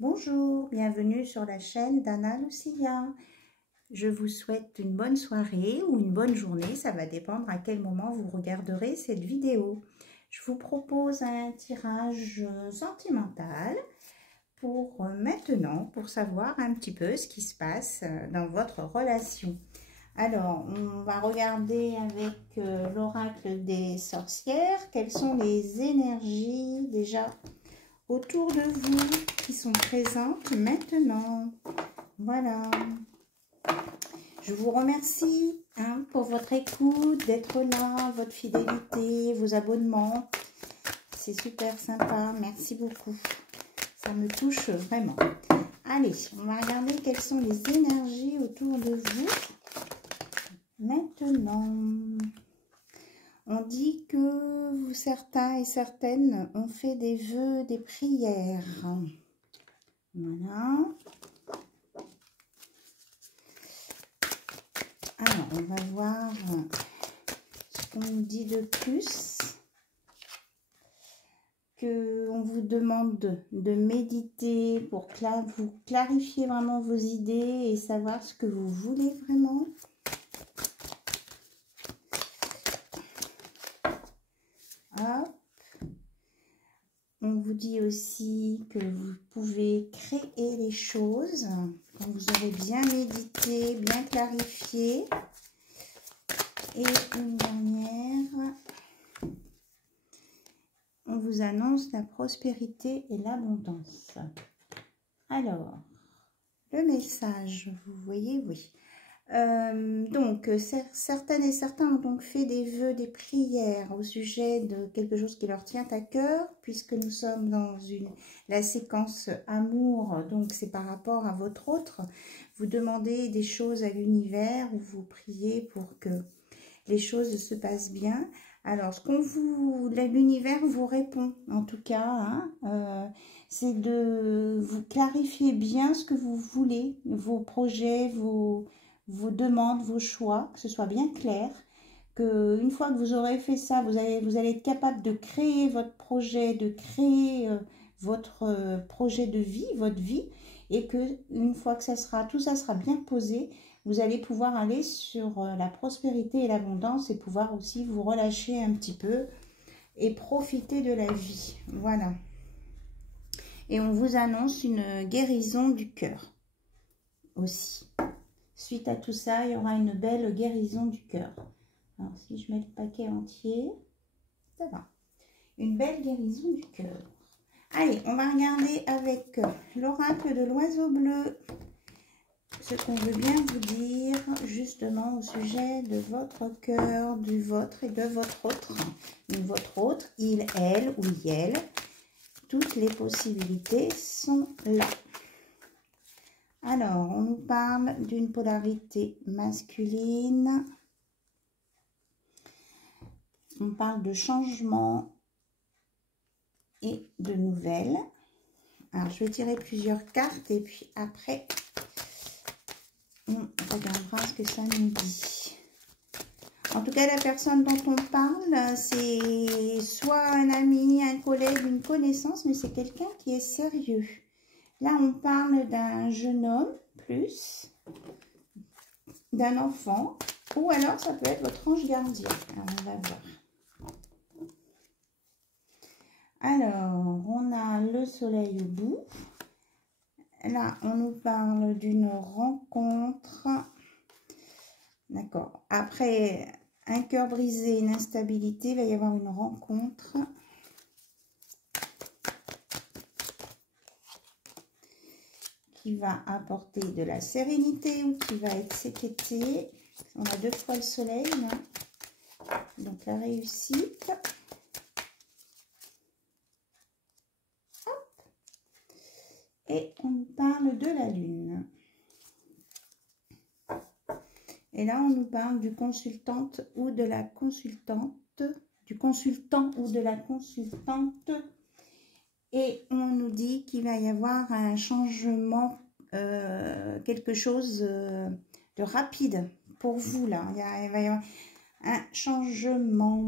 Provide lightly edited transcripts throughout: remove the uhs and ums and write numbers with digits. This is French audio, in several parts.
Bonjour, bienvenue sur la chaîne d'Anna Lucia. Je vous souhaite une bonne soirée ou une bonne journée, ça va dépendre à quel moment vous regarderez cette vidéo. Je vous propose un tirage sentimental pour maintenant, pour savoir un petit peu ce qui se passe dans votre relation. Alors, on va regarder avec l'oracle des sorcières, quelles sont les énergies déjà autour de vous qui sont présentes maintenant. Voilà. Je vous remercie pour votre écoute, d'être là, votre fidélité, vos abonnements. C'est super sympa. Merci beaucoup. Ça me touche vraiment. Allez, on va regarder quelles sont les énergies autour de vous maintenant. On dit que certains et certaines ont fait des vœux, des prières. Voilà. Alors, on va voir ce qu'on nous dit de plus. On vous demande de méditer pour vous clarifier vraiment vos idées et savoir ce que vous voulez vraiment. Hop. On vous dit aussi que vous pouvez créer les choses quand vous aurez bien médité, bien clarifié. Et une dernière, on vous annonce la prospérité et l'abondance. Alors, le message, vous voyez, oui. Donc, certaines et certains ont donc fait des vœux, des prières au sujet de quelque chose qui leur tient à cœur, puisque nous sommes dans la séquence amour, donc c'est par rapport à votre autre. Vous demandez des choses à l'univers, ou vous priez pour que les choses se passent bien. Alors, l'univers vous répond, en tout cas, c'est de vous clarifier bien ce que vous voulez, vos projets, vos demandes, vos choix, que ce soit bien clair, qu'une fois que vous aurez fait ça, vous allez être capable de créer votre projet, de créer votre projet de vie, votre vie, et que une fois que tout ça sera bien posé, vous allez pouvoir aller sur la prospérité et l'abondance et pouvoir aussi vous relâcher un petit peu et profiter de la vie. Voilà. Et on vous annonce une guérison du cœur aussi. Suite à tout ça, il y aura une belle guérison du cœur. Alors, si je mets le paquet entier, ça va. Une belle guérison du cœur. Allez, on va regarder avec l'oracle de l'oiseau bleu ce qu'on veut bien vous dire justement au sujet de votre cœur, du vôtre et de votre autre. Donc, votre autre, il, elle ou elle, toutes les possibilités sont là. Alors, on nous parle d'une polarité masculine. On parle de changement et de nouvelles. Alors, je vais tirer plusieurs cartes et puis après, on regardera ce que ça nous dit. En tout cas, la personne dont on parle, c'est soit un ami, un collègue, une connaissance, mais c'est quelqu'un qui est sérieux. Là, on parle d'un jeune homme, plus, d'un enfant, ou alors ça peut être votre ange gardien. Alors, on va voir. Alors, on a le soleil au bout. Là, on nous parle d'une rencontre. D'accord. Après un cœur brisé, une instabilité, il va y avoir une rencontre. Qui va apporter de la sérénité ou qui va être séquetté. On a 2 fois le soleil, là. Donc la réussite. Hop. Et on nous parle de la lune. Et là, on nous parle du consultante ou de la consultante, du consultant ou de la consultante. Et on nous dit qu'il va y avoir un changement, quelque chose de rapide pour vous là. Il va y avoir un changement.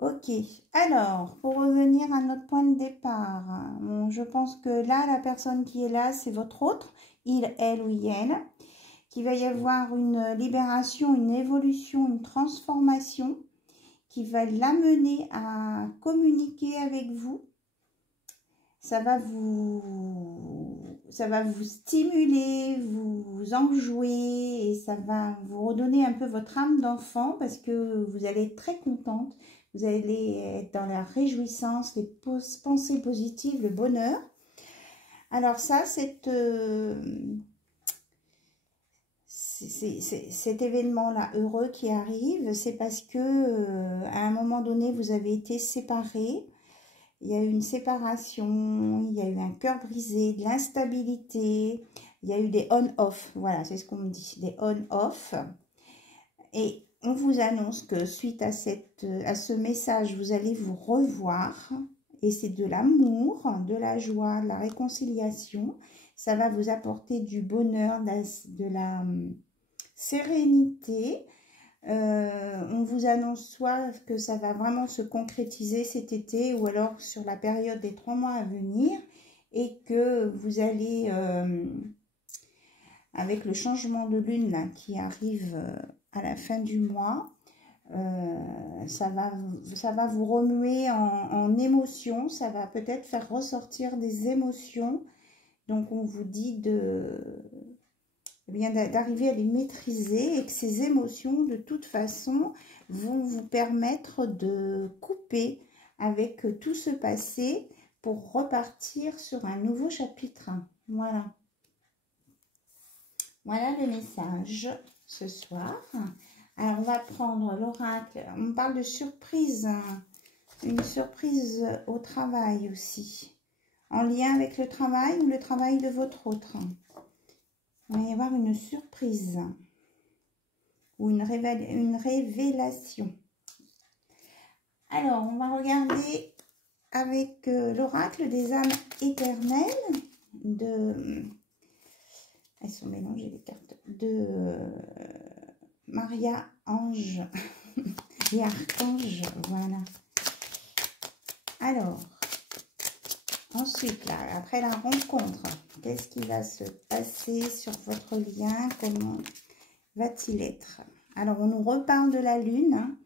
Ok, alors, pour revenir à notre point de départ, bon, je pense que là, la personne qui est là, c'est votre autre, il, elle ou elle, qu'il va y avoir une libération, une évolution, une transformation qui va l'amener à communiquer avec vous. Ça va vous stimuler, vous enjouer et ça va vous redonner un peu votre âme d'enfant parce que vous allez être très contente. Vous allez être dans la réjouissance, les pensées positives, le bonheur. Alors ça, cet événement-là heureux qui arrive, c'est parce que à un moment donné, vous avez été séparés. Il y a eu une séparation, il y a eu un cœur brisé, de l'instabilité, il y a eu des on-off, voilà, c'est ce qu'on me dit, des on-off. Et on vous annonce que suite à ce message, vous allez vous revoir. Et c'est de l'amour, de la joie, de la réconciliation. Ça va vous apporter du bonheur, de la sérénité. On vous annonce soit que ça va vraiment se concrétiser cet été ou alors sur la période des 3 mois à venir et que vous allez, avec le changement de lune là, qui arrive à la fin du mois, ça va vous remuer en émotions, ça va peut-être faire ressortir des émotions. Donc on vous dit d'arriver à les maîtriser et que ces émotions, de toute façon, vont vous permettre de couper avec tout ce passé pour repartir sur un nouveau chapitre. Voilà. Voilà le message ce soir. Alors, on va prendre l'oracle. On parle de surprise, une surprise au travail aussi, en lien avec le travail ou le travail de votre autre. Il va y avoir une surprise ou une révélation. Alors, on va regarder avec l'oracle des âmes éternelles de... Elles sont mélangées les cartes. De Maria, Ange et Archange. Voilà. Alors, ensuite, là, après la rencontre, qu'est-ce qui va se passer sur votre lien? Comment va-t-il être? Alors, on nous reparle de la lune. Hein.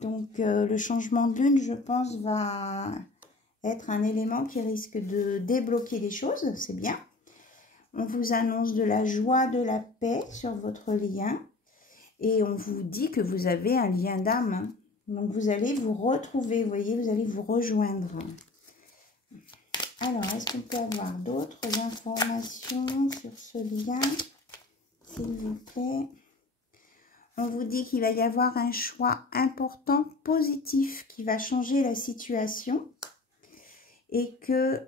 Donc, le changement de lune, je pense, va être un élément qui risque de débloquer les choses. C'est bien. On vous annonce de la joie, de la paix sur votre lien. Et on vous dit que vous avez un lien d'âme. Hein. Donc, vous allez vous retrouver, vous voyez, vous allez vous rejoindre. Alors, est-ce qu'on peut avoir d'autres informations sur ce lien, s'il vous plaît? On vous dit qu'il va y avoir un choix important, positif, qui va changer la situation. Et que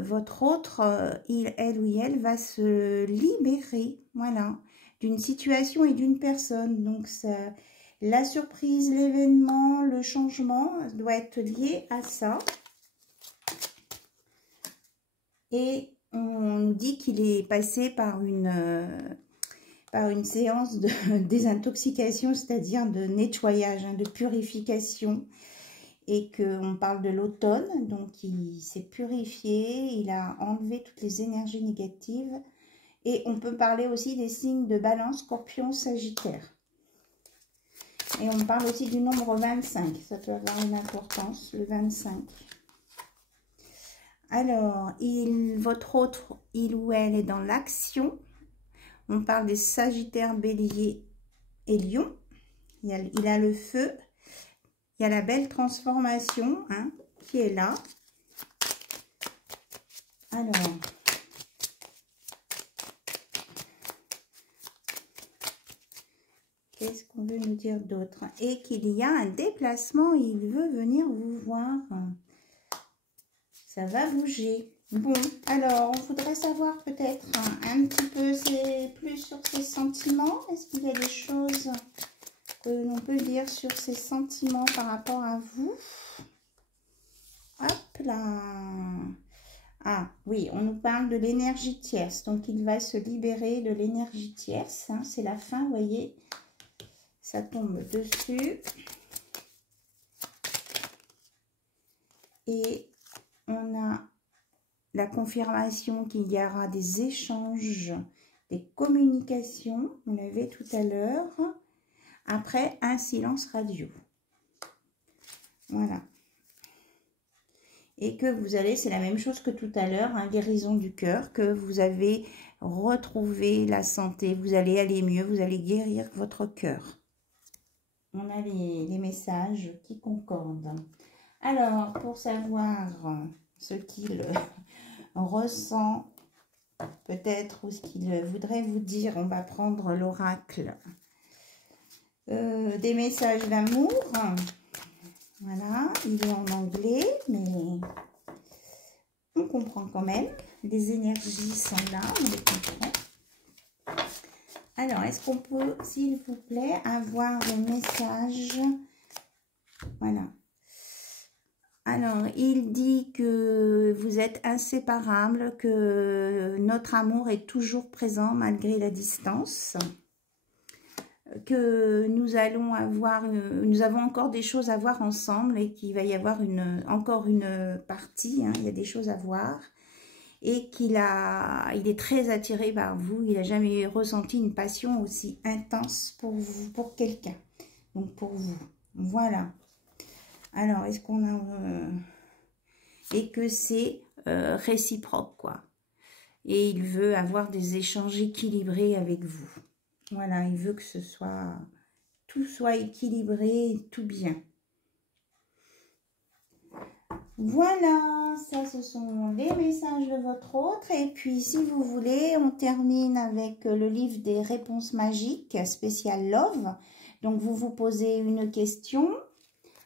votre autre, elle ou elle, va se libérer, voilà, d'une situation et d'une personne. Donc, ça, la surprise, l'événement, le changement doit être lié à ça. Et on nous dit qu'il est passé par une séance de désintoxication, c'est-à-dire de nettoyage, hein, de purification. Et qu'on parle de l'automne, donc il s'est purifié, il a enlevé toutes les énergies négatives. Et on peut parler aussi des signes de Balance, Scorpion, Sagittaire. Et on parle aussi du nombre 25, ça peut avoir une importance, le 25. Alors, votre autre, il ou elle est dans l'action. On parle des Sagittaires, Bélier et Lion. Il a le feu. Il y a la belle transformation hein, qui est là. Alors, qu'est-ce qu'on veut nous dire d'autre? Et qu'il y a un déplacement, il veut venir vous voir. Ça va bouger. Bon, alors, on voudrait savoir peut-être un petit peu plus sur ses sentiments. Est-ce qu'il y a des choses que l'on peut dire sur ses sentiments par rapport à vous? Hop là. Ah oui, on nous parle de l'énergie tierce. Donc, il va se libérer de l'énergie tierce. Hein, c'est la fin, vous voyez. Ça tombe dessus. Et on a la confirmation qu'il y aura des échanges, des communications, on l'avait tout à l'heure, après un silence radio. Voilà. Et que vous allez, c'est la même chose que tout à l'heure, hein, guérison du cœur, que vous avez retrouvé la santé, vous allez aller mieux, vous allez guérir votre cœur. On a les messages qui concordent. Alors, pour savoir ce qu'il ressent, peut-être, ou ce qu'il voudrait vous dire, on va prendre l'oracle des messages d'amour. Voilà, il est en anglais, mais on comprend quand même. Les énergies sont là, on les comprend. Alors, est-ce qu'on peut, s'il vous plaît, avoir des messages? Voilà. Alors, il dit que vous êtes inséparables, que notre amour est toujours présent malgré la distance. Que nous allons avoir, nous avons encore des choses à voir ensemble et qu'il va y avoir encore une partie, hein, il y a des choses à voir. Et il est très attiré par vous, il n'a jamais ressenti une passion aussi intense pour vous, pour quelqu'un, donc pour vous. Voilà. Alors, est-ce qu'on a... et que c'est réciproque, quoi. Et il veut avoir des échanges équilibrés avec vous. Voilà, il veut que tout soit équilibré, tout bien. Voilà, ça ce sont les messages de votre autre. Et puis si vous voulez, on termine avec le livre des réponses magiques, spécial Love. Donc vous vous posez une question.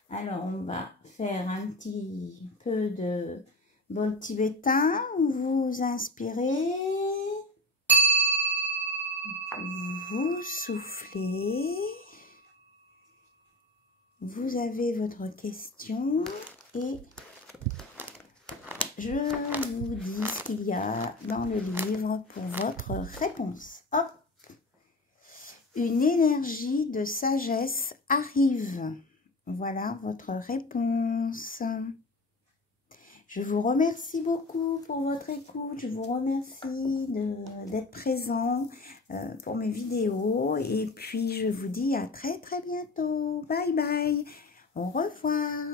Alors on va faire un petit peu de bol tibétain. Vous inspirez. Vous soufflez. Vous avez votre question et je vous dis ce qu'il y a dans le livre pour votre réponse. Hop! Une énergie de sagesse arrive. Voilà votre réponse. Je vous remercie beaucoup pour votre écoute. Je vous remercie d'être présent pour mes vidéos. Et puis, je vous dis à très très bientôt. Bye bye. Au revoir.